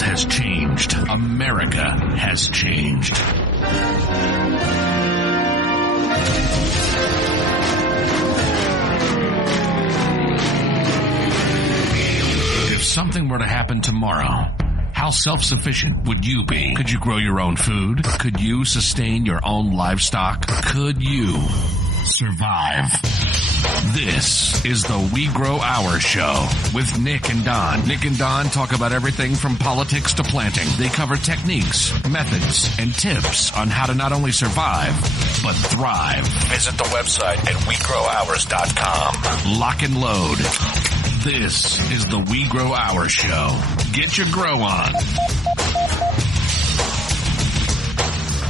world has changed. America has changed. If something were to happen tomorrow, how self-sufficient would you be? Could you grow your own food? Could you sustain your own livestock? Could you survive? This is the We Grow Our Show with Nick and Don. Nick and Don talk about everything from politics to planting. They cover techniques, methods, and tips on how to not only survive, but thrive. Visit the website at WeGrowOurs.com. Lock and load. This is the We Grow Our Show. Get your grow on.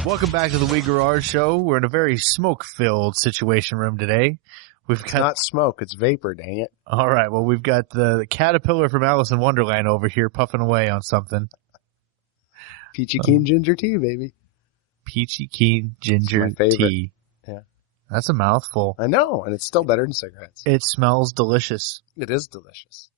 Welcome back to the We Grow Our Show. We're in a very smoke-filled situation room today. It's not smoke, it's vapor, dang it. All right, well, we've got the caterpillar from Alice in Wonderland over here puffing away on something. Peachy Keen ginger tea, baby. Peachy Keen ginger tea. Yeah. That's a mouthful. I know, and it's still better than cigarettes. It smells delicious. It is delicious.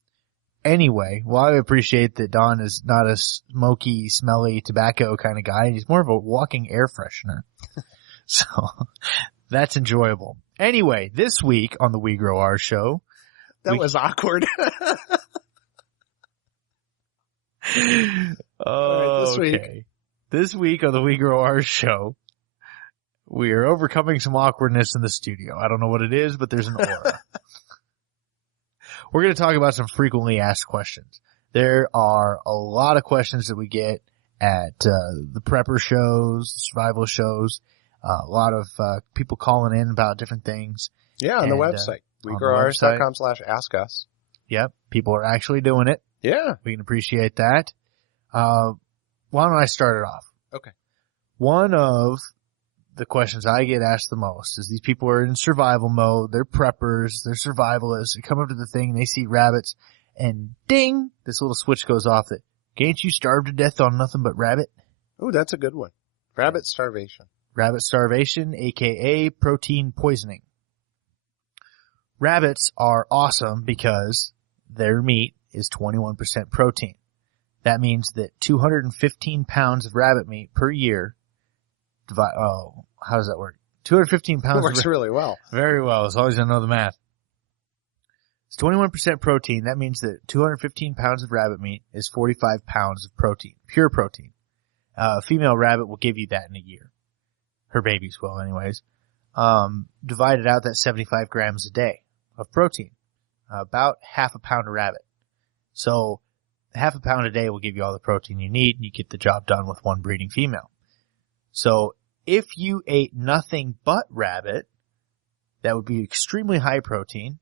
Anyway, well, I appreciate that Don is not a smoky, smelly tobacco kind of guy. He's more of a walking air freshener. So that's enjoyable. Anyway, this week on the We Grow Our Show. That was awkward. Okay. This week on the We Grow Our Show, we are overcoming some awkwardness in the studio. I don't know what it is, but there's an aura. We're going to talk about some frequently asked questions. There are a lot of questions that we get at the prepper shows, the survival shows. A lot of people calling in about different things. Yeah, on the website. WeGrowOurs.com/ask us. Yep, people are actually doing it. Yeah. We can appreciate that. Why don't I start it off? Okay. One of the questions I get asked the most is these people are in survival mode. They're preppers. They're survivalists. They come up to the thing and they see rabbits and ding, this little switch goes off that, can't you starve to death on nothing but rabbit? Oh, that's a good one. Rabbit starvation. Rabbit starvation, aka protein poisoning. Rabbits are awesome because their meat is 21% protein. That means that 215 pounds of rabbit meat per year how does that work? 215 pounds. It works really well. Very well, as long as I know the math. It's 21% protein. That means that 215 pounds of rabbit meat is 45 pounds of protein, pure protein. A female rabbit will give you that in a year. Her babies will anyways. Divided out, that's 75 grams a day of protein. About half a pound of rabbit. So half a pound a day will give you all the protein you need and you get the job done with one breeding female. So if you ate nothing but rabbit, that would be extremely high protein,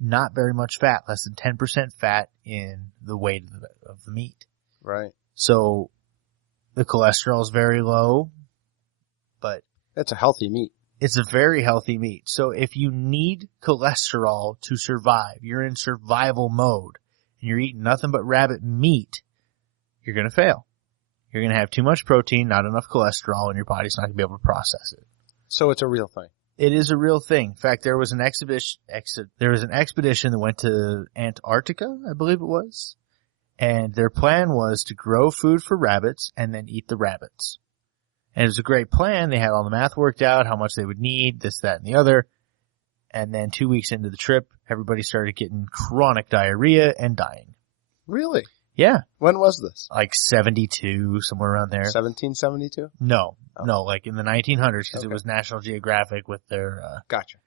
not very much fat, less than 10% fat in the weight of the meat. Right. So the cholesterol is very low, but it's a healthy meat. It's a very healthy meat. So if you need cholesterol to survive, you're in survival mode, and you're eating nothing but rabbit meat, you're going to fail. You're going to have too much protein, not enough cholesterol, and your body's not going to be able to process it. So it's a real thing. It is a real thing. In fact, there was an expedition that went to Antarctica, I believe it was, and their plan was to grow food for rabbits and then eat the rabbits. And it was a great plan. They had all the math worked out, how much they would need, this, that, and the other. And then 2 weeks into the trip, everybody started getting chronic diarrhea and dying. Really? Yeah. When was this? Like 72, somewhere around there. 1772? No, like in the 1900s, because it was National Geographic with their, gotcha.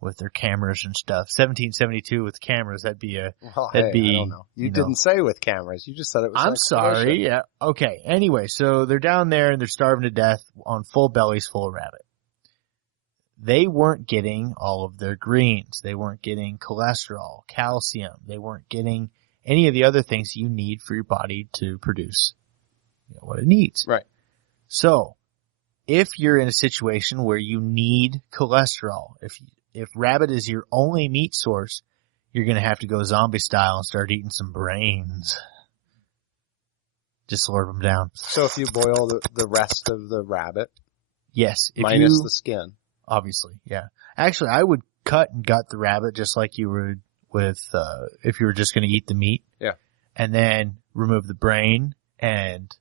With their cameras and stuff. 1772 with cameras, that'd be I don't know. You didn't say with cameras. You just said it was I'm sorry. Yeah. Okay. Anyway, so they're down there and they're starving to death on full bellies full of rabbit. They weren't getting all of their greens. They weren't getting cholesterol, calcium. They weren't getting any of the other things you need for your body to produce what it needs. Right. So if you're in a situation where you need cholesterol, if rabbit is your only meat source, you're going to have to go zombie style and start eating some brains. Just slurp them down. So if you boil the rest of the rabbit? Yes. Minus the skin. Obviously, yeah. Actually, I would cut and gut the rabbit just like you would with, if you were just going to eat the meat. Yeah. And then remove the brain and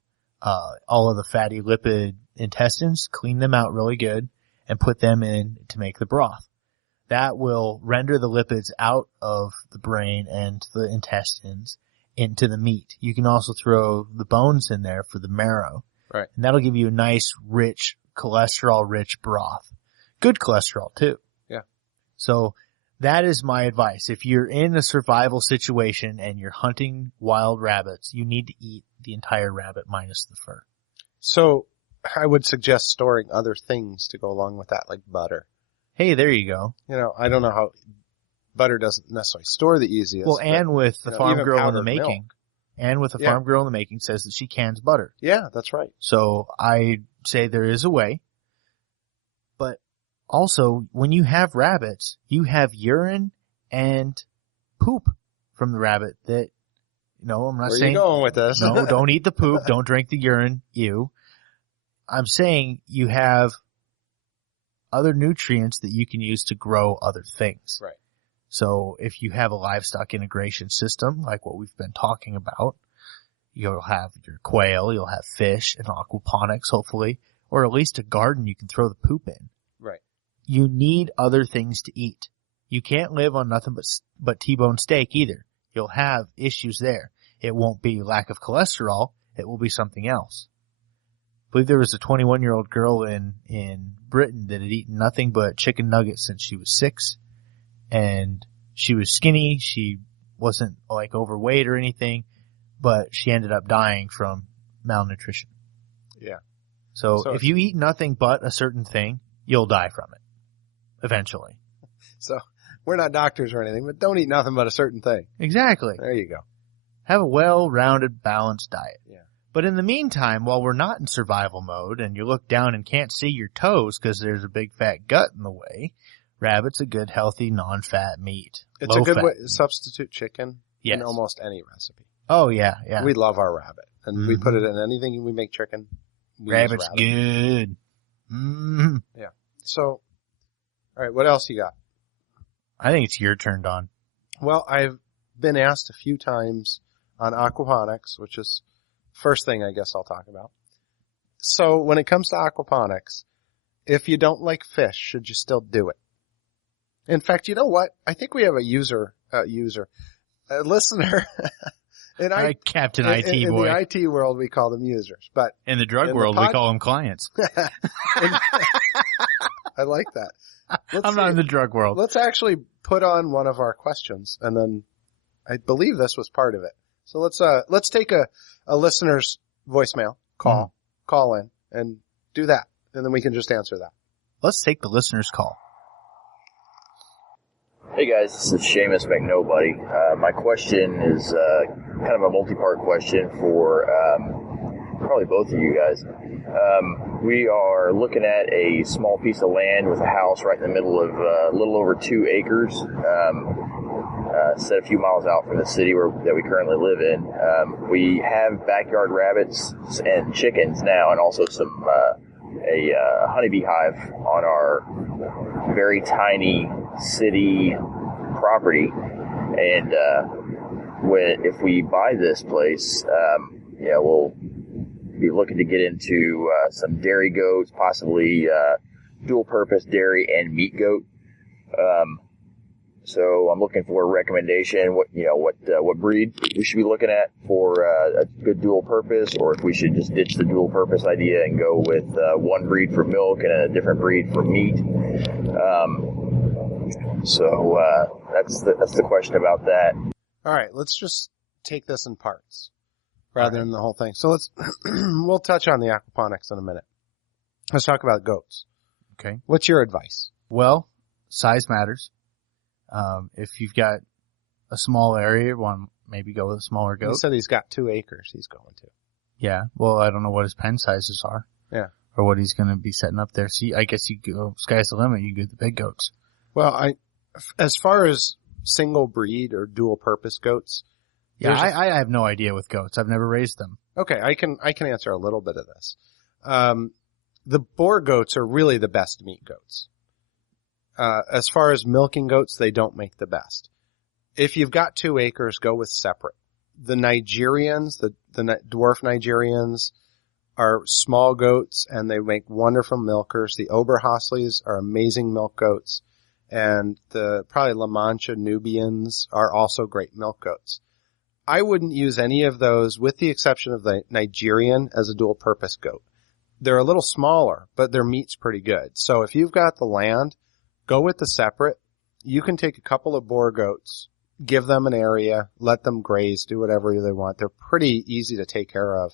all of the fatty lipid intestines, clean them out really good, and put them in to make the broth. That will render the lipids out of the brain and the intestines into the meat. You can also throw the bones in there for the marrow. Right. And that'll give you a nice, rich, cholesterol-rich broth. Good cholesterol, too. Yeah. So that is my advice. If you're in a survival situation and you're hunting wild rabbits, you need to eat the entire rabbit minus the fur. So I would suggest storing other things to go along with that, like butter. Hey, there you go. You know, I don't know how butter doesn't necessarily store the easiest. Well, and with the farm girl in the making, milk. and with the farm girl in the making says that she cans butter. Yeah, that's right. So I say there is a way. But also, when you have rabbits, you have urine and poop from the rabbit that, no, I'm not Where saying. Where are you going with this? No, don't eat the poop. Don't drink the urine. I'm saying you have other nutrients that you can use to grow other things. Right. So if you have a livestock integration system, like what we've been talking about, you'll have your quail, you'll have fish and aquaponics, hopefully, or at least a garden you can throw the poop in. Right. You need other things to eat. You can't live on nothing but T-bone steak either. You'll have issues there. It won't be lack of cholesterol. It will be something else. I believe there was a 21-year-old girl in Britain that had eaten nothing but chicken nuggets since she was 6. And she was skinny. She wasn't like overweight or anything, but she ended up dying from malnutrition. Yeah. So if you eat nothing but a certain thing, you'll die from it eventually. So we're not doctors or anything, but don't eat nothing but a certain thing. Exactly. There you go. Have a well-rounded, balanced diet. Yeah. But in the meantime, while we're not in survival mode and you look down and can't see your toes because there's a big fat gut in the way, rabbit's a good, healthy, non-fat meat. It's a good way to substitute chicken in almost any recipe. Oh, yeah, yeah. We love our rabbit. And we put it in anything we make chicken. Rabbit's good. Mm-hmm. Yeah. So, all right, what else you got? I think it's your turn, Don. Well, I've been asked a few times on aquaponics, which is first thing I guess I'll talk about. So when it comes to aquaponics, if you don't like fish, should you still do it? In fact, you know what? I think we have a listener. Captain IT boy. In the IT world, we call them users, but in the drug world, we call them clients. I like that. I'm not in the drug world. Let's actually put on one of our questions, and then I believe this was part of it. So let's take a listener's voicemail call in, and do that, and then we can just answer that. Let's take the listener's call. Hey guys, this is Seamus McNobody. My question is kind of a multi-part question for probably both of you guys. We are looking at a small piece of land with a house right in the middle of a little over 2 acres, set a few miles out from the city that we currently live in. We have backyard rabbits and chickens now, and also some a honeybee hive on our very tiny city property. And if we buy this place, we'll be looking to get into some dairy goats, possibly dual-purpose dairy and meat goat. So I'm looking for a recommendation. What breed we should be looking at for a good dual purpose, or if we should just ditch the dual purpose idea and go with one breed for milk and a different breed for meat. So that's the question about that. All right, let's just take this in parts rather than the whole thing. So we'll touch on the aquaponics in a minute. Let's talk about goats. Okay. What's your advice? Well, size matters. If you've got a small area, maybe go with a smaller goat. He said he's got 2 acres he's going to. Yeah. Well, I don't know what his pen sizes are. Yeah. Or what he's going to be setting up there. See, I guess you go, sky's the limit. You go the big goats. Well, as far as single breed or dual purpose goats. Yeah, I have no idea with goats. I've never raised them. Okay. I can answer a little bit of this. The Boer goats are really the best meat goats. As far as milking goats, they don't make the best. If you've got 2 acres, go with separate. the Nigerians, the dwarf Nigerians, are small goats, and they make wonderful milkers. The Oberhaslis are amazing milk goats, and the probably La Mancha Nubians are also great milk goats. I wouldn't use any of those, with the exception of the Nigerian, as a dual-purpose goat. They're a little smaller, but their meat's pretty good. So if you've got the land, go with the separate. You can take a couple of boar goats, give them an area, let them graze, do whatever they want. They're pretty easy to take care of.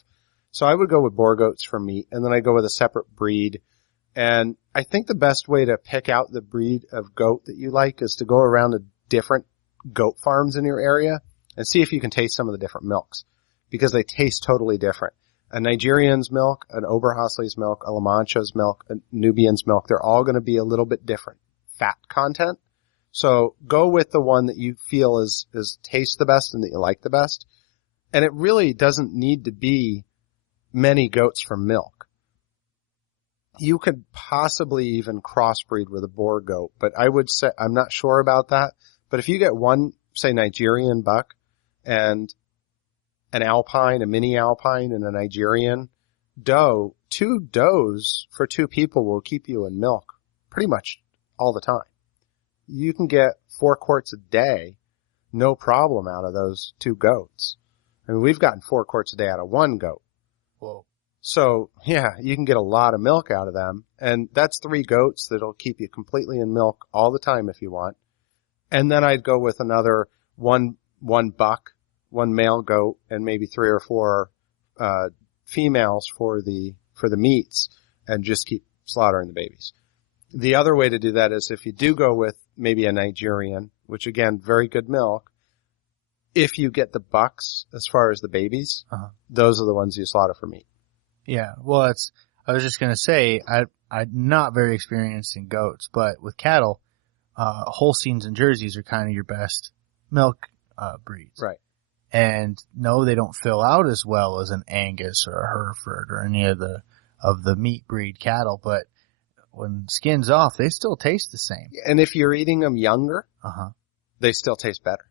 So I would go with boar goats for meat, and then I go with a separate breed. And I think the best way to pick out the breed of goat that you like is to go around to different goat farms in your area and see if you can taste some of the different milks, because they taste totally different. A Nigerian's milk, an Oberhasli's milk, a La Mancha's milk, a Nubian's milk, they're all going to be a little bit different fat content. So go with the one that you feel is tastes the best and that you like the best. And it really doesn't need to be many goats for milk. You could possibly even crossbreed with a boar goat, but I would say, I'm not sure about that. But if you get one, say, Nigerian buck and an Alpine, a mini Alpine, and a Nigerian doe, 2 does for 2 people will keep you in milk pretty much all the time. You can get 4 quarts a day, no problem, out of those 2 goats. I mean, we've gotten 4 quarts a day out of 1 goat. Whoa. So, yeah, you can get a lot of milk out of them. And that's 3 goats that'll keep you completely in milk all the time if you want. And then I'd go with another one buck, 1 male goat, and maybe 3 or 4 females for the meats, and just keep slaughtering the babies. The other way to do that is if you do go with maybe a Nigerian, which again, very good milk, if you get the bucks as far as the babies, those are the ones you slaughter for meat. Yeah, well, I was just going to say, I'm not very experienced in goats, but with cattle, Holsteins and Jerseys are kind of your best milk breeds. Right. And no, they don't fill out as well as an Angus or a Hereford or any of the meat breed cattle, but when skin's off, they still taste the same. And if you're eating them younger, they still taste better.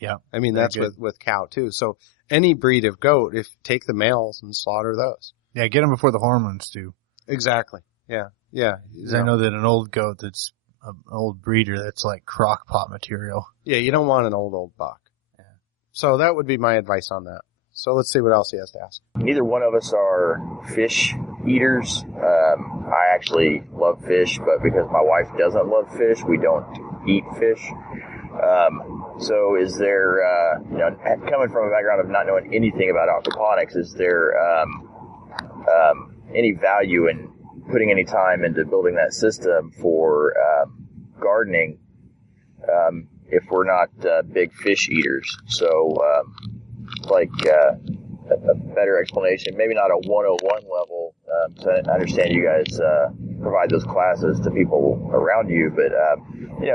Yeah. I mean, that's with cow too. So any breed of goat, take the males and slaughter those. Yeah, get them before the hormones do. Exactly. Yeah. Yeah. Because I know that an old goat that's an old breeder, that's like crock pot material. Yeah, you don't want an old buck. Yeah. So that would be my advice on that. So let's see what else he has to ask. Neither one of us are fish eaters. I actually love fish, but because my wife doesn't love fish, we don't eat fish. So is there, coming from a background of not knowing anything about aquaponics, is there any value in putting any time into building that system for gardening if we're not big fish eaters? So a better explanation, maybe not a 101 level, so I understand you guys provide those classes to people around you, but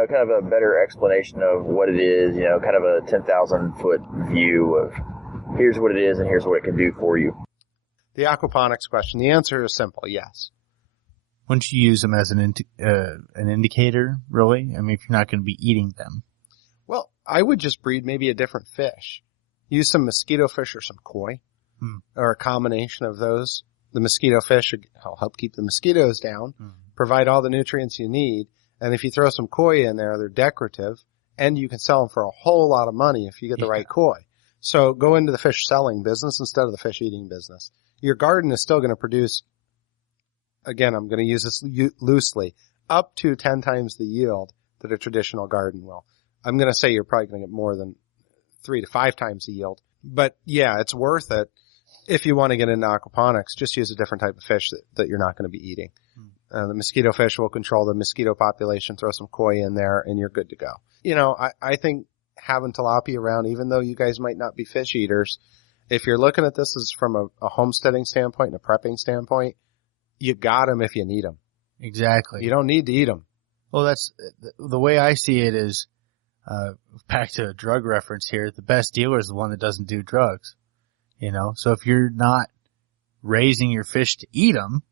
kind of a better explanation of what it is, kind of a 10,000 foot view of here's what it is and here's what it can do for you. The aquaponics question, the answer is simple, yes. Wouldn't you use them as an indicator, really? I mean, if you're not going to be eating them. Well, I would just breed maybe a different fish. Use some mosquito fish or some koi, or a combination of those. The mosquito fish will help keep the mosquitoes down, provide all the nutrients you need, and if you throw some koi in there, they're decorative, and you can sell them for a whole lot of money if you get the right koi. So go into the fish selling business instead of the fish eating business. Your garden is still going to produce, again, I'm going to use this loosely, up to 10 times the yield that a traditional garden will. I'm going to say you're probably going to get more than 3 to 5 times the yield. But yeah, it's worth it. If you want to get into aquaponics, just use a different type of fish that you're not going to be eating. The mosquito fish will control the mosquito population, throw some koi in there, and you're good to go. I think having tilapia around, even though you guys might not be fish eaters, if you're looking at this as from a homesteading standpoint and a prepping standpoint, you got them if you need them. Exactly. You don't need to eat them. Well, that's the way I see it is, back to a drug reference here, the best dealer is the one that doesn't do drugs. So if you're not raising your fish to eat them,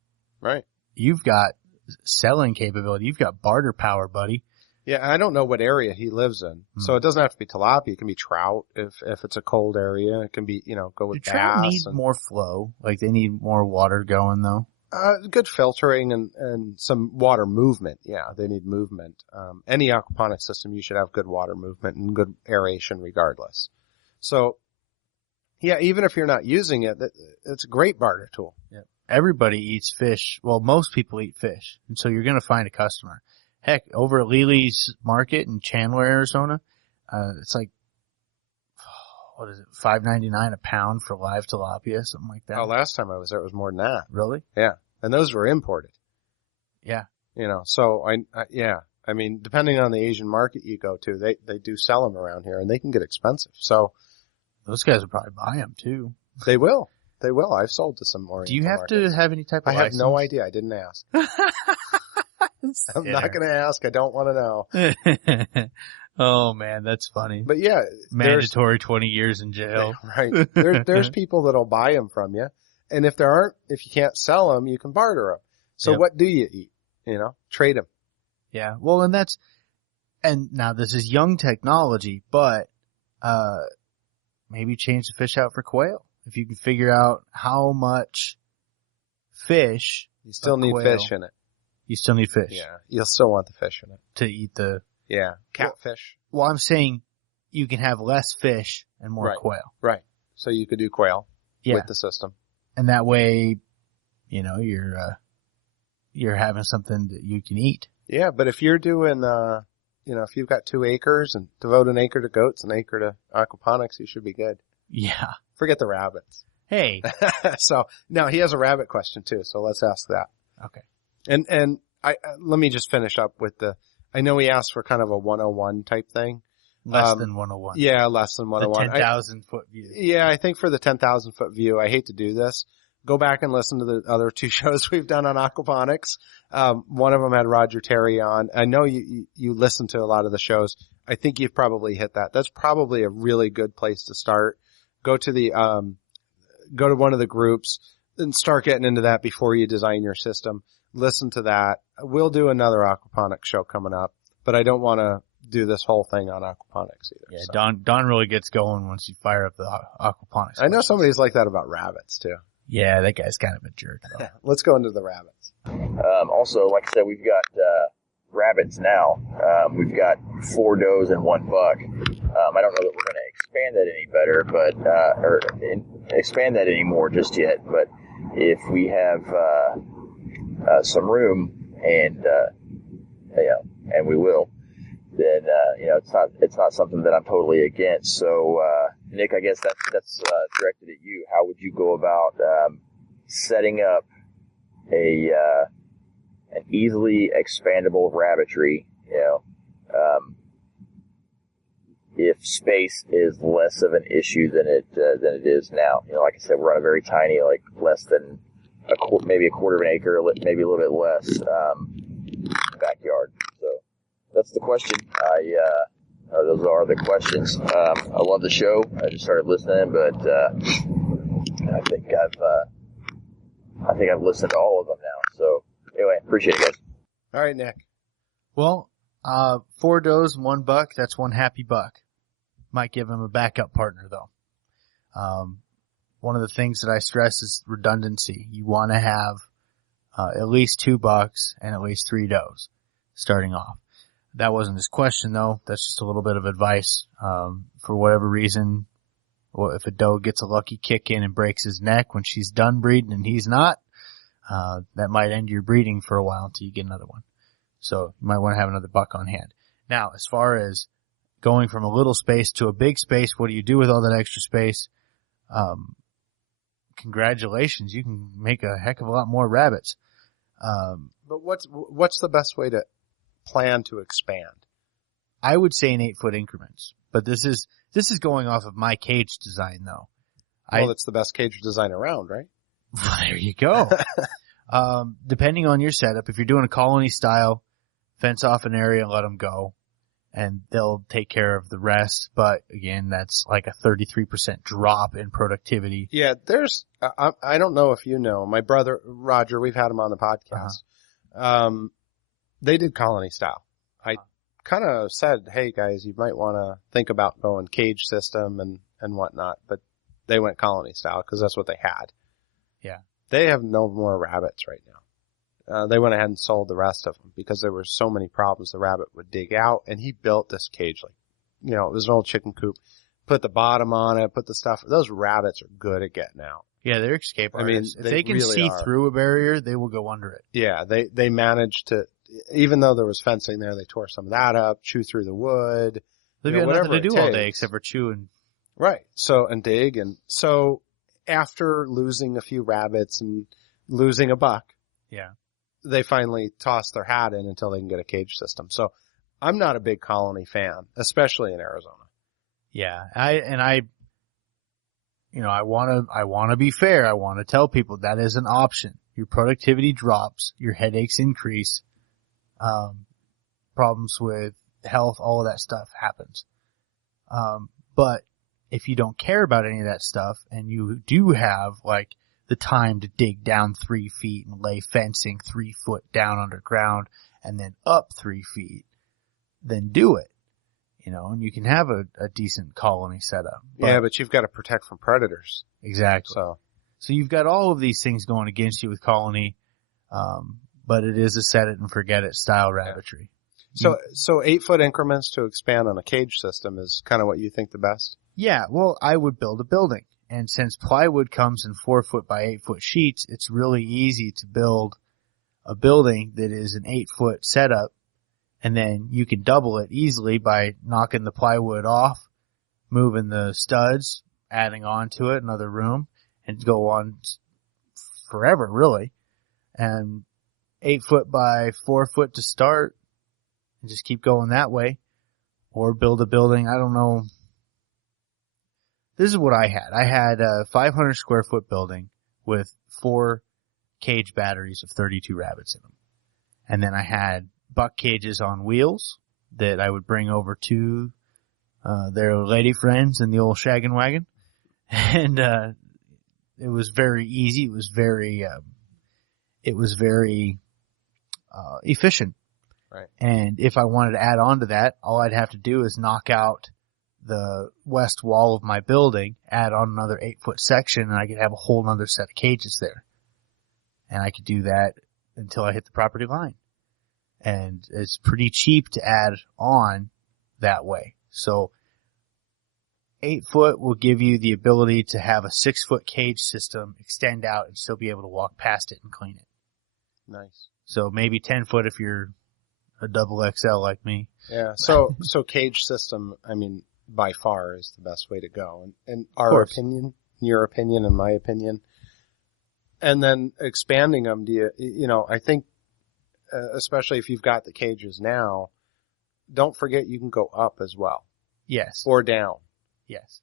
right, you've got selling capability. You've got barter power, buddy. Yeah, I don't know what area he lives in. So it doesn't have to be tilapia. It can be trout if it's a cold area. It can be, go with Do trout need bass. more flow? Like they need more water going though? Good filtering and some water movement. Yeah, they need movement. Any aquaponics system, you should have good water movement and good aeration regardless. So, yeah, even if you're not using it, it's a great barter tool. Yeah. Everybody eats fish. Well, most people eat fish. And so you're going to find a customer. Heck, over at Lely's Market in Chandler, Arizona, it's like, what is it, $5.99 a pound for live tilapia, something like that. Oh, last time I was there, it was more than that. Really? Yeah. And those were imported. Yeah. So I mean, depending on the Asian market you go to, they do sell them around here and they can get expensive. So those guys will probably buy them too. they will. They will. I've sold to some Oriental Do you have markets. to have any type of I have license? no idea. I didn't ask. I'm not going to ask. I don't want to know. Oh man, that's funny. But yeah, mandatory 20 years in jail. Right. There's people that'll buy them from you. And if you can't sell them, you can barter them. So Yep. what do you eat? Trade them. Yeah. Well, and now this is young technology, but, maybe change the fish out for quail. If you can figure out how much fish. You still need quail, fish in it. You still need fish. Yeah. You'll still want the fish in it. To eat the. Yeah. Catfish. Well, I'm saying you can have less fish and more Right. quail. Right. So you could do quail Yeah. with the system. And that way, you're having something that you can eat. Yeah. But if you're doing, if you've got 2 acres and devote an acre to goats, an acre to aquaponics, you should be good. Yeah. Forget the rabbits. Hey. So now he has a rabbit question too. So let's ask that. Okay. And let me just finish up with I know he asked for kind of a 101 type thing. Less than 101. Yeah, less than 101. The 10,000 foot view. Yeah, I think for the 10,000 foot view, I hate to do this. Go back and listen to the other 2 shows we've done on aquaponics. One of them had Roger Terry on. I know you listen to a lot of the shows. I think you've probably hit that. That's probably a really good place to start. Go to go to one of the groups and start getting into that before you design your system. Listen to that. We'll do another aquaponics show coming up, but I don't want to do this whole thing on aquaponics either. Yeah, so. Don really gets going once you fire up the aquaponics. I know somebody's like that about rabbits too. Yeah, that guy's kind of a jerk though. Let's go into the rabbits. Also, like I said, we've got rabbits now. We've got 4 does and 1 buck. I don't know that we're going to expand that any better, but expand that anymore just yet. But if we have some room, and and we will, then it's not something that I'm totally against. So Nick, I guess that's directed at you. How would you go about setting up an easily expandable rabbitry? If space is less of an issue than it is now. Like I said, we're on a very tiny, like less than maybe a quarter of an acre, maybe a little bit less backyard. So that's the question. Those are the questions. I love the show. I just started listening, but I think I've listened to all of them now. So anyway, appreciate it, guys. All right, Nick. Well, 4 does, 1 buck. That's 1 happy buck. Might give him a backup partner though. One of the things that I stress is redundancy. You want to have at least 2 bucks and at least 3 does starting off. That wasn't his question though. That's just a little bit of advice. For whatever reason, or if a doe gets a lucky kick in and breaks his neck when she's done breeding and he's not, that might end your breeding for a while until you get another one. So you might want to have another buck on hand. Now, as far as going from a little space to a big space, what do you do with all that extra space? Congratulations, you can make a heck of a lot more rabbits. But what's the best way to plan to expand? I would say in 8-foot increments, but this is going off of my cage design though. Well, it's the best cage design around, right? There you go. Depending on your setup, if you're doing a colony style, fence off an area and let them go, and they'll take care of the rest. But again, that's like a 33% drop in productivity. Yeah, I don't know if you know, my brother Roger, we've had him on the podcast. They did colony style. I kind of said, hey guys, you might want to think about going cage system and whatnot, but they went colony style because that's what they had. Yeah. They have no more rabbits right now. They went ahead and sold the rest of them because there were so many problems. The rabbit would dig out, and he built this cage it was an old chicken coop. Put the bottom on it, put the stuff. Those rabbits are good at getting out. Yeah, they're escape artists. If they they can really see are. through a barrier, they will go under it. Yeah, they managed to, even though there was fencing there, they tore some of that up, chew through the wood. They've you know, got nothing whatever to it do all takes. day except for chew and Right. So, and dig. And so after losing a few rabbits and losing a buck, yeah. they finally toss their hat in until they can get a cage system. So I'm not a big colony fan, especially in Arizona. Yeah. I want to be fair. I want to tell people that is an option. Your productivity drops, your headaches increase, problems with health, all of that stuff happens. But if you don't care about any of that stuff and you do have like the time to dig down 3 feet and lay fencing 3 foot down underground and then up 3 feet, then do it. And you can have a decent colony set up. But you've got to protect from predators. Exactly. So you've got all of these things going against you with colony, but it is a set it and forget it style rabbitry. So 8-foot increments to expand on a cage system is kind of what you think the best? Yeah, well, I would build a building. And since plywood comes in 4 foot by 8 foot sheets, it's really easy to build a building that is an 8 foot setup. And then you can double it easily by knocking the plywood off, moving the studs, adding on to it another room, and go on forever, really. And 8 foot by 4 foot to start, and just keep going that way. Or build a building, I don't know. This is what I had. I had a 500 square foot building with 4 cage batteries of 32 rabbits in them. And then I had buck cages on wheels that I would bring over to their lady friends in the old shaggin' wagon. And it was very easy. It was very efficient. Right. And if I wanted to add on to that, all I'd have to do is knock out the west wall of my building, add on another 8 foot section, and I could have a whole nother set of cages there. And I could do that until I hit the property line. And it's pretty cheap to add on that way. So 8 foot will give you the ability to have a 6 foot cage system extend out and still be able to walk past it and clean it. Nice. So maybe 10 foot if you're a double XL like me. Yeah. So cage system, I mean, by far is the best way to go. And our opinion, your opinion and my opinion. And then expanding them, I think, especially if you've got the cages now, don't forget you can go up as well. Yes. Or down. Yes.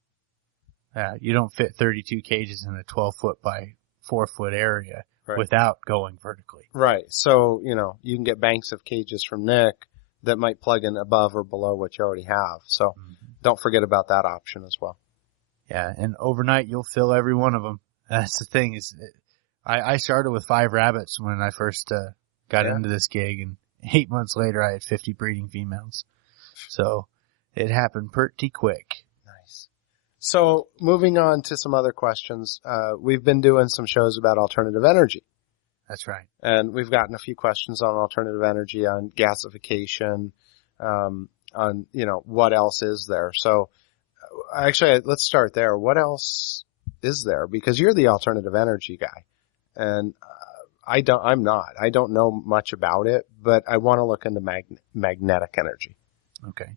You don't fit 32 cages in a 12 foot by 4 foot area without going vertically. Right. So, you can get banks of cages from Nick that might plug in above or below what you already have. So don't forget about that option as well. Yeah. And overnight you'll fill every one of them. That's the thing is I started with 5 rabbits when I first, got into this gig, and 8 months later I had 50 breeding females. So it happened pretty quick. Nice. So moving on to some other questions, we've been doing some shows about alternative energy. That's right. And we've gotten a few questions on alternative energy, on gasification, on, what else is there. So actually, let's start there. What else is there? Because you're the alternative energy guy. And I don't know much about it, but I want to look into magnetic energy. Okay.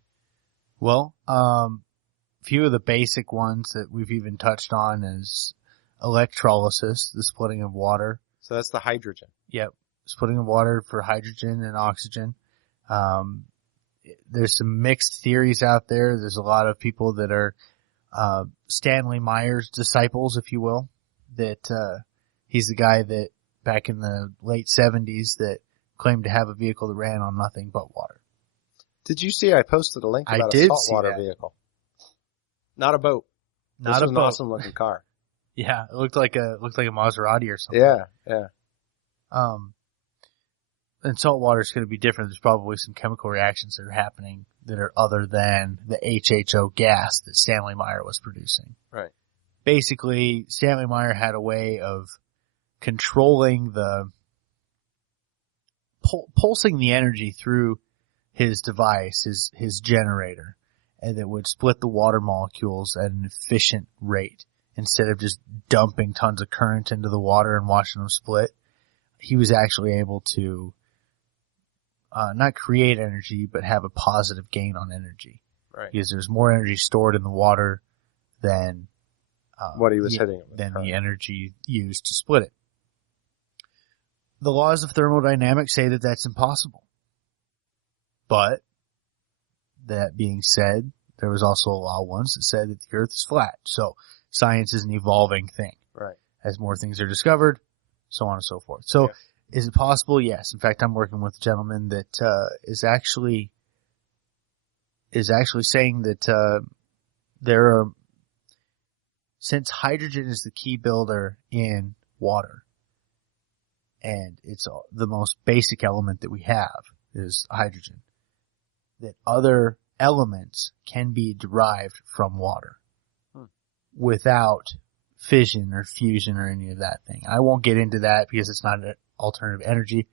Well, few of the basic ones that we've even touched on is electrolysis, the splitting of water. So that's the hydrogen. Yep. Splitting of water for hydrogen and oxygen. There's some mixed theories out there. There's a lot of people that are, Stanley Myers disciples, if you will, that, he's the guy that back in the late 70s that claimed to have a vehicle that ran on nothing but water. Did you see I posted a link about a saltwater vehicle? Not a boat. Not a boat. An awesome looking car. Yeah, it looked like a Maserati or something. Yeah. and salt water is going to be different. There's probably some chemical reactions that are happening that are other than the HHO gas that Stanley Meyer was producing. Right. Basically, Stanley Meyer had a way of controlling the pulsing the energy through his device, his generator, and it would split the water molecules at an efficient rate instead of just dumping tons of current into the water and watching them split. He was actually able to not create energy, but have a positive gain on energy. Right. Because there's more energy stored in the water than what he was hitting it with. Than the energy used to split it. The laws of thermodynamics say that that's impossible. But, that being said, there was also a law once that said that the earth is flat. So, science is an evolving thing. Right. As more things are discovered, so on and so forth. So, Is it possible? Yes. In fact, I'm working with a gentleman that is actually saying that there are, since hydrogen is the key builder in water, and it's the most basic element that we have is hydrogen, that other elements can be derived from water without fission or fusion or any of that thing. I won't get into that because it's not an alternative energy,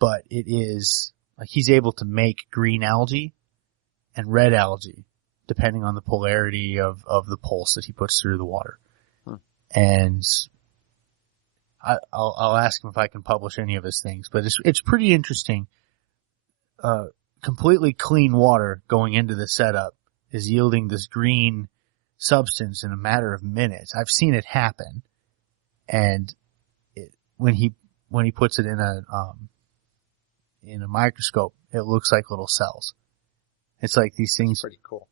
but it is, like, he's able to make green algae and red algae depending on the polarity of the pulse that he puts through the water. And I'll ask him if I can publish any of his things, but it's pretty interesting. Completely clean water going into the setup is yielding this green substance in a matter of minutes. I've seen it happen. And when he puts it in a microscope, it looks like little cells. It's like these things. That's pretty cool.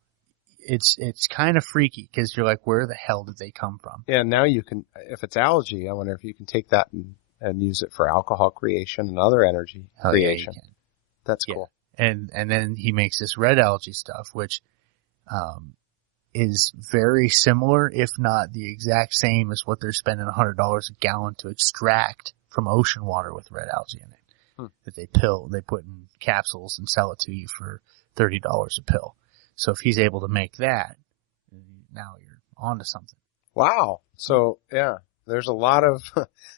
It's kind of freaky because you're like, where the hell did they come from? Yeah, now you can, if it's algae, I wonder if you can take that and use it for alcohol creation and other energy creation. Yeah, you can. That's cool. And then he makes this red algae stuff, which, is very similar, if not the exact same as what they're spending $100 a gallon to extract from ocean water with red algae in it. That they put in capsules and sell it to you for $30 a pill. So if he's able to make that, now you're onto something. Wow. So yeah, there's a lot of,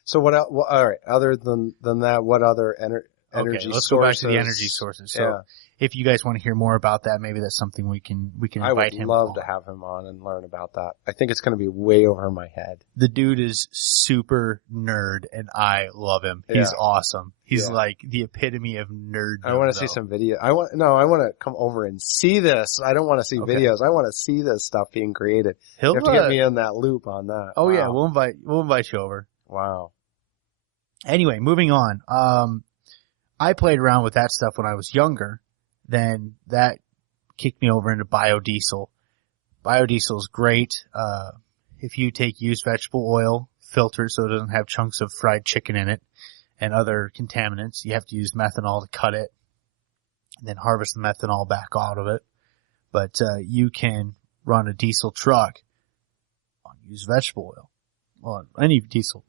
so what else, well, all right, other than that, what other energy sources? Let's sources? go back to the energy sources. So if you guys want to hear more about that, maybe that's something we can invite him on. I would love to have him on and learn about that. I think it's going to be way over my head. The dude is super nerd and I love him. He's awesome. He's like the epitome of nerd. I want to see some video. I want to come over and see this. I don't want to see videos. I want to see this stuff being created. You have to get me in that loop on that. Oh yeah, we'll invite you over. Wow. Anyway, moving on. I played around with that stuff when I was younger. Then that kicked me over into biodiesel. Biodiesel is great. If you take used vegetable oil, filter so it doesn't have chunks of fried chicken in it and other contaminants, you have to use methanol to cut it and then harvest the methanol back out of it. But, you can run a diesel truck on used vegetable oil. Well, any diesel.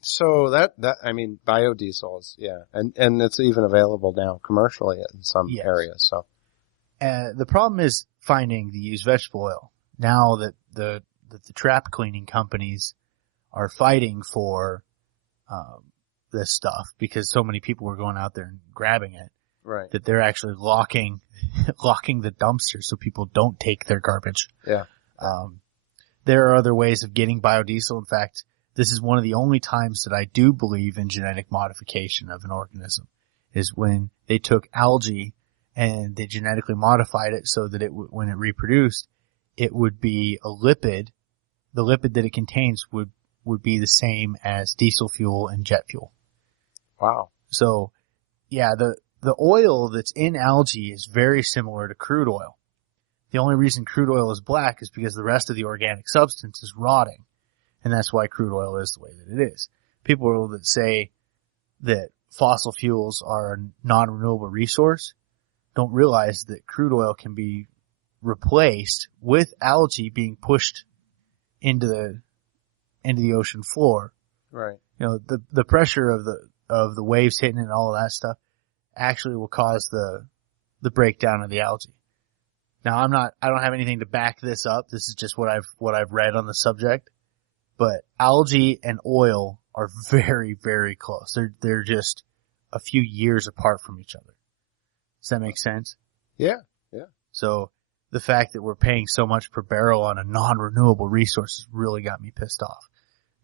So that, I mean, biodiesel is, and it's even available now commercially in some areas, so. The problem is finding the used vegetable oil. Now that the trap cleaning companies are fighting for, this stuff because so many people were going out there and grabbing it. Right. That they're actually locking the dumpster so people don't take their garbage. Yeah. There are other ways of getting biodiesel. In fact, this is one of the only times that I do believe in genetic modification of an organism, is when they took algae and they genetically modified it so that when it reproduced, it would be a lipid. The lipid that it contains would be the same as diesel fuel and jet fuel. Wow. So, yeah, the oil that's in algae is very similar to crude oil. The only reason crude oil is black is because the rest of the organic substance is rotting. And that's why crude oil is the way that it is. People that say that fossil fuels are a non-renewable resource don't realize that crude oil can be replaced with algae being pushed into the ocean floor. Right. You know, the pressure of the waves hitting it and all of that stuff actually will cause the breakdown of the algae. Now I don't have anything to back this up. This is just what I've read on the subject. But algae and oil are very, very close. They're just a few years apart from each other. Does that make sense? Yeah. So the fact that we're paying so much per barrel on a non-renewable resource really got me pissed off,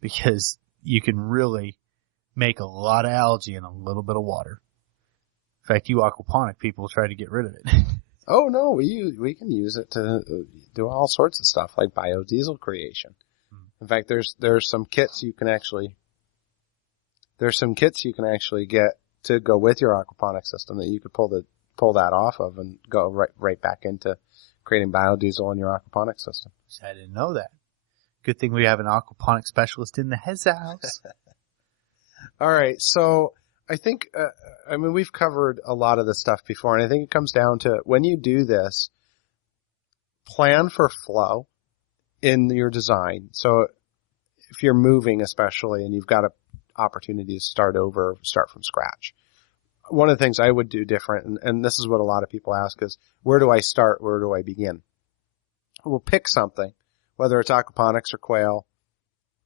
because you can really make a lot of algae in a little bit of water. In fact, you aquaponic people try to get rid of it. Oh no, we can use it to do all sorts of stuff like biodiesel creation. In fact, there's some kits you can actually get to go with your aquaponic system that you could pull that off of and go right back into creating biodiesel in your aquaponic system. I didn't know that. Good thing we have an aquaponic specialist in the house. All right, so I think we've covered a lot of this stuff before, and I think it comes down to when you do this, plan for flow in your design. So if you're moving especially and you've got an opportunity to start from scratch, one of the things I would do different, and this is what a lot of people ask, is where do I start? Where do I begin? We'll pick something, whether it's aquaponics or quail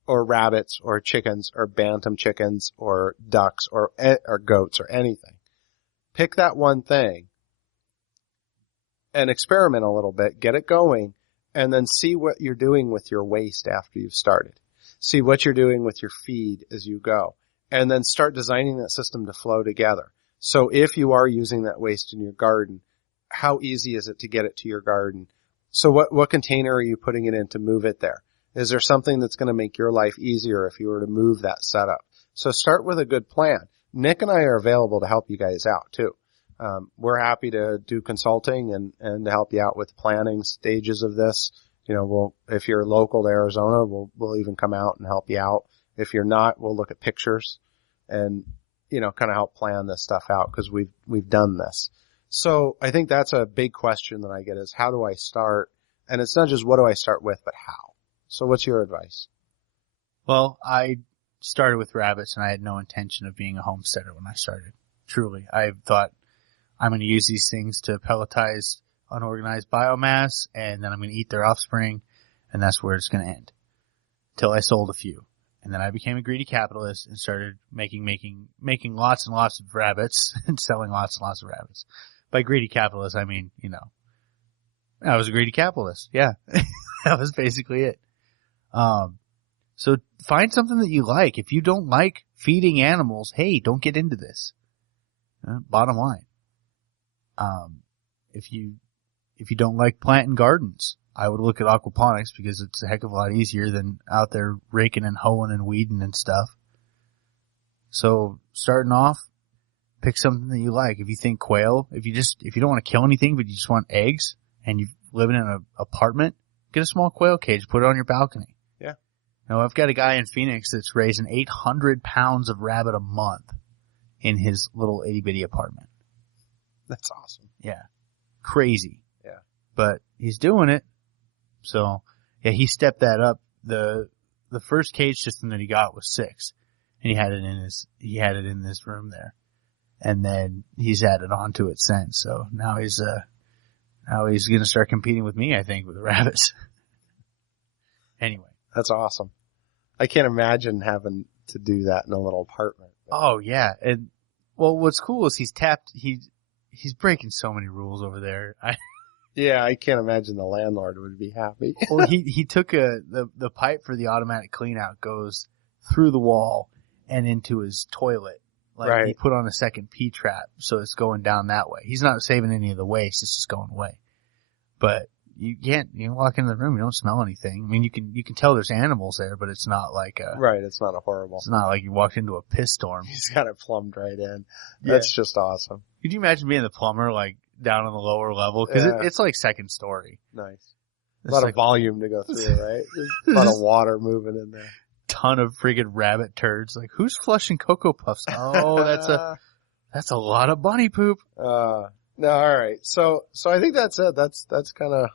or rabbits or chickens or bantam chickens or ducks or goats or anything. Pick that one thing and experiment a little bit, get it going, and then see what you're doing with your waste after you've started. See what you're doing with your feed as you go, and then start designing that system to flow together. So if you are using that waste in your garden, how easy is it to get it to your garden? So what container are you putting it in to move it there? Is there something that's going to make your life easier if you were to move that setup? So start with a good plan. Nick and I are available to help you guys out too. We're happy to do consulting and to help you out with planning stages of this. You know, if you're local to Arizona, we'll even come out and help you out. If you're not, we'll look at pictures and, you know, kind of help plan this stuff out, because we've done this. So I think that's a big question that I get, is how do I start? And it's not just what do I start with, but how. So what's your advice? Well, I started with rabbits, and I had no intention of being a homesteader when I started. Truly. I thought I'm going to use these things to pelletize unorganized biomass, and then I'm going to eat their offspring, and that's where it's going to end. Till I sold a few. And then I became a greedy capitalist and started making lots and lots of rabbits and selling lots and lots of rabbits. By greedy capitalist, I mean, you know, I was a greedy capitalist. Yeah. That was basically it. So find something that you like. If you don't like feeding animals, hey, don't get into this. Bottom line. If you don't like planting gardens, I would look at aquaponics, because it's a heck of a lot easier than out there raking and hoeing and weeding and stuff. So starting off, pick something that you like. If you think quail, if you don't want to kill anything, but you just want eggs and you're living in an apartment, get a small quail cage, put it on your balcony. Yeah. Now, I've got a guy in Phoenix that's raising 800 pounds of rabbit a month in his little itty bitty apartment. That's awesome. Yeah. Crazy. Yeah. But he's doing it. So yeah, he stepped that up. The first cage system that he got was 6, and he had it in this room there. And then he's added on to it since. So now he's going to start competing with me, I think, with the rabbits. Anyway. That's awesome. I can't imagine having to do that in a little apartment. Oh yeah. And well, what's cool is he's breaking so many rules over there. Yeah, I can't imagine the landlord would be happy. Well, he took the pipe for the automatic clean out goes through the wall and into his toilet. Like, right. He put on a second P-trap, so it's going down that way. He's not saving any of the waste, it's just going away. But you walk into the room, you don't smell anything. I mean, you can tell there's animals there, but it's not like right, it's not a horrible. It's not like you walked into a piss storm. He's got it plumbed right in. That's just awesome. Could you imagine being the plumber, like, down on the lower level? Because it's like second story. Nice. It's a lot like of volume to go through, right? There's a lot of water moving in there. Ton of friggin' rabbit turds. Like, who's flushing Cocoa Puffs? Oh, that's a lot of bunny poop. No, all right. So I think that's it. That's kind of,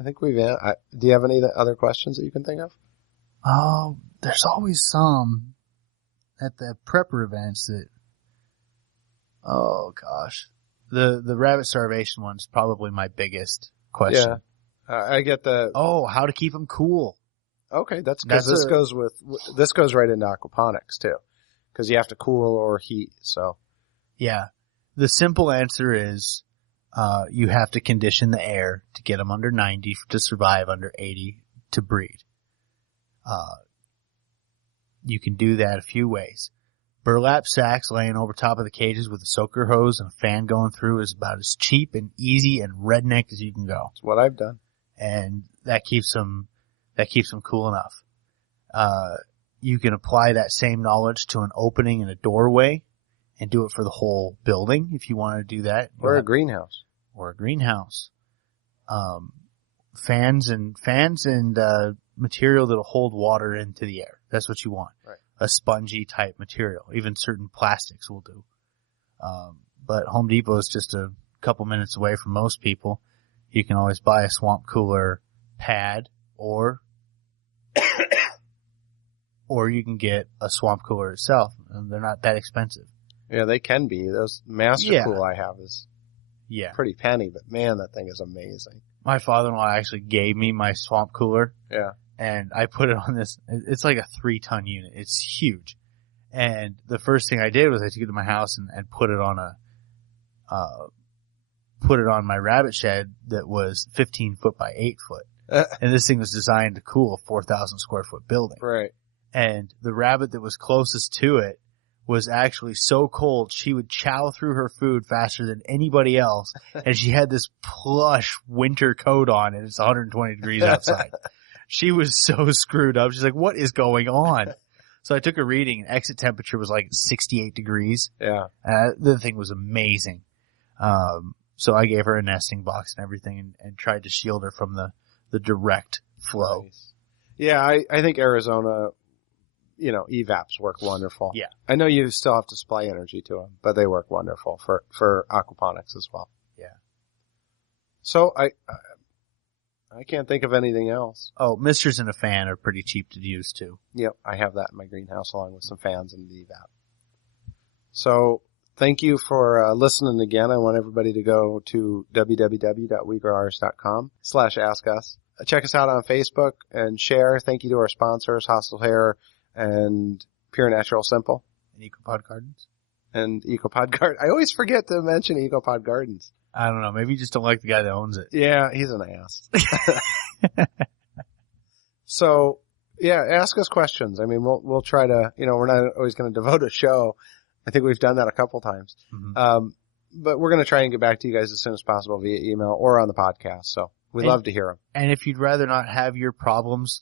I think we've, do you have any other questions that you can think of? Oh, there's always some at the prepper events that Oh gosh. The rabbit starvation one's probably my biggest question. Yeah. I get the, Oh, how to keep them cool. okay, that's That's because a- this goes right into aquaponics too. Cause you have to cool or heat, so. Yeah. The simple answer is, you have to condition the air to get them under 90 to survive, under 80 to breed. You can do that a few ways. Burlap sacks laying over top of the cages with a soaker hose and a fan going through is about as cheap and easy and redneck as you can go. It's what I've done. And that keeps them cool enough. You can apply that same knowledge to an opening in a doorway and do it for the whole building if you want to do that. Or a greenhouse. Or a greenhouse. Fans and material that'll hold water into the air. That's what you want. Right. A spongy type material. Even certain plastics will do. But Home Depot is just a couple minutes away from most people. You can always buy a swamp cooler pad or you can get a swamp cooler itself. And they're not that expensive. Yeah, they can be. Those Master Cool I have is pretty penny, but man, that thing is amazing. My father-in-law actually gave me my swamp cooler. Yeah. And I put it on this, it's like a 3-ton unit. It's huge. And the first thing I did was I took it to my house and put it on my rabbit shed that was 15 foot by 8 foot. And this thing was designed to cool a 4,000 square foot building. Right. And the rabbit that was closest to it was actually so cold she would chow through her food faster than anybody else. And she had this plush winter coat on and it's 120 degrees outside. She was so screwed up. She's like, what is going on? So I took a reading and exit temperature was like 68 degrees. Yeah. The thing was amazing. So I gave her a nesting box and everything and tried to shield her from the direct flow. Nice. Yeah, I think Arizona, EVAPs work wonderful. Yeah. I know you still have to supply energy to them, but they work wonderful for aquaponics as well. Yeah. So I can't think of anything else. Oh, misters and a fan are pretty cheap to use too. Yep, I have that in my greenhouse along with some fans and the EVAP. So thank you for listening again. I want everybody to go to www.wegrowers.com/askus. Check us out on Facebook and share. Thank you to our sponsors, Hostile Hair and Pure Natural Simple. And EcoPod Gardens. And EcoPod Garden. I always forget to mention EcoPod Gardens. I don't know. Maybe you just don't like the guy that owns it. Yeah, he's an ass. So, yeah, ask us questions. I mean, we'll try to, we're not always going to devote a show. I think we've done that a couple times. Mm-hmm. But we're going to try and get back to you guys as soon as possible via email or on the podcast. So we'd love to hear them. And if you'd rather not have your problems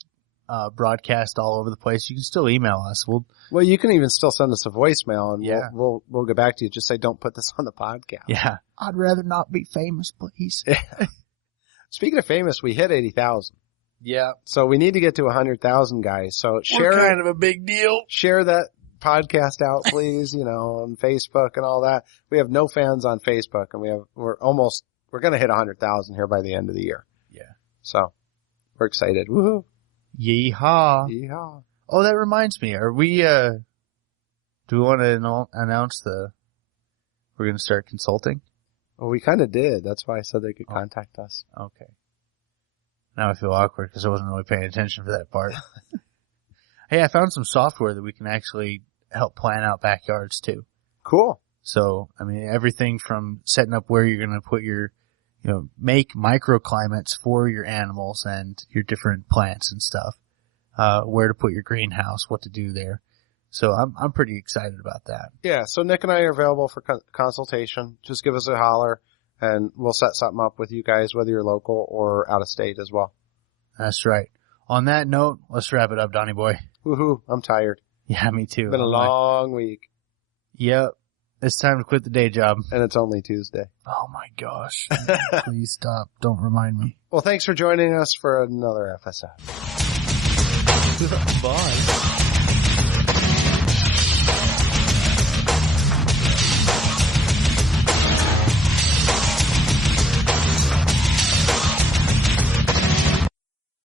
broadcast all over the place, you can still email us. Well, you can even still send us a voicemail and we'll get back to you. Just say, don't put this on the podcast. Yeah. I'd rather not be famous, please. Speaking of famous, we hit 80,000. Yeah. So we need to get to 100,000 guys. So share. We're kind of a big deal. Share that podcast out, please, on Facebook and all that. We have no fans on Facebook and we're going to hit 100,000 here by the end of the year. Yeah. So we're excited. Woohoo. Yeehaw. Yeehaw. Oh, that reminds me. Are we, do we want to announce we're going to start consulting? Well, we kind of did. That's why I said they could contact us. Okay. Now I feel awkward because I wasn't really paying attention for that part. Hey, I found some software that we can actually help plan out backyards too. Cool. So, I mean, everything from setting up where you're going to put your, make microclimates for your animals and your different plants and stuff, where to put your greenhouse, what to do there. So I'm pretty excited about that. Yeah. So Nick and I are available for consultation. Just give us a holler and we'll set something up with you guys, whether you're local or out of state as well. That's right. On that note, let's wrap it up, Donnie boy. Woohoo. I'm tired. Yeah, me too. It's been a long week. Yep. It's time to quit the day job. And it's only Tuesday. Oh my gosh. Please stop. Don't remind me. Well, thanks for joining us for another episode. Bye.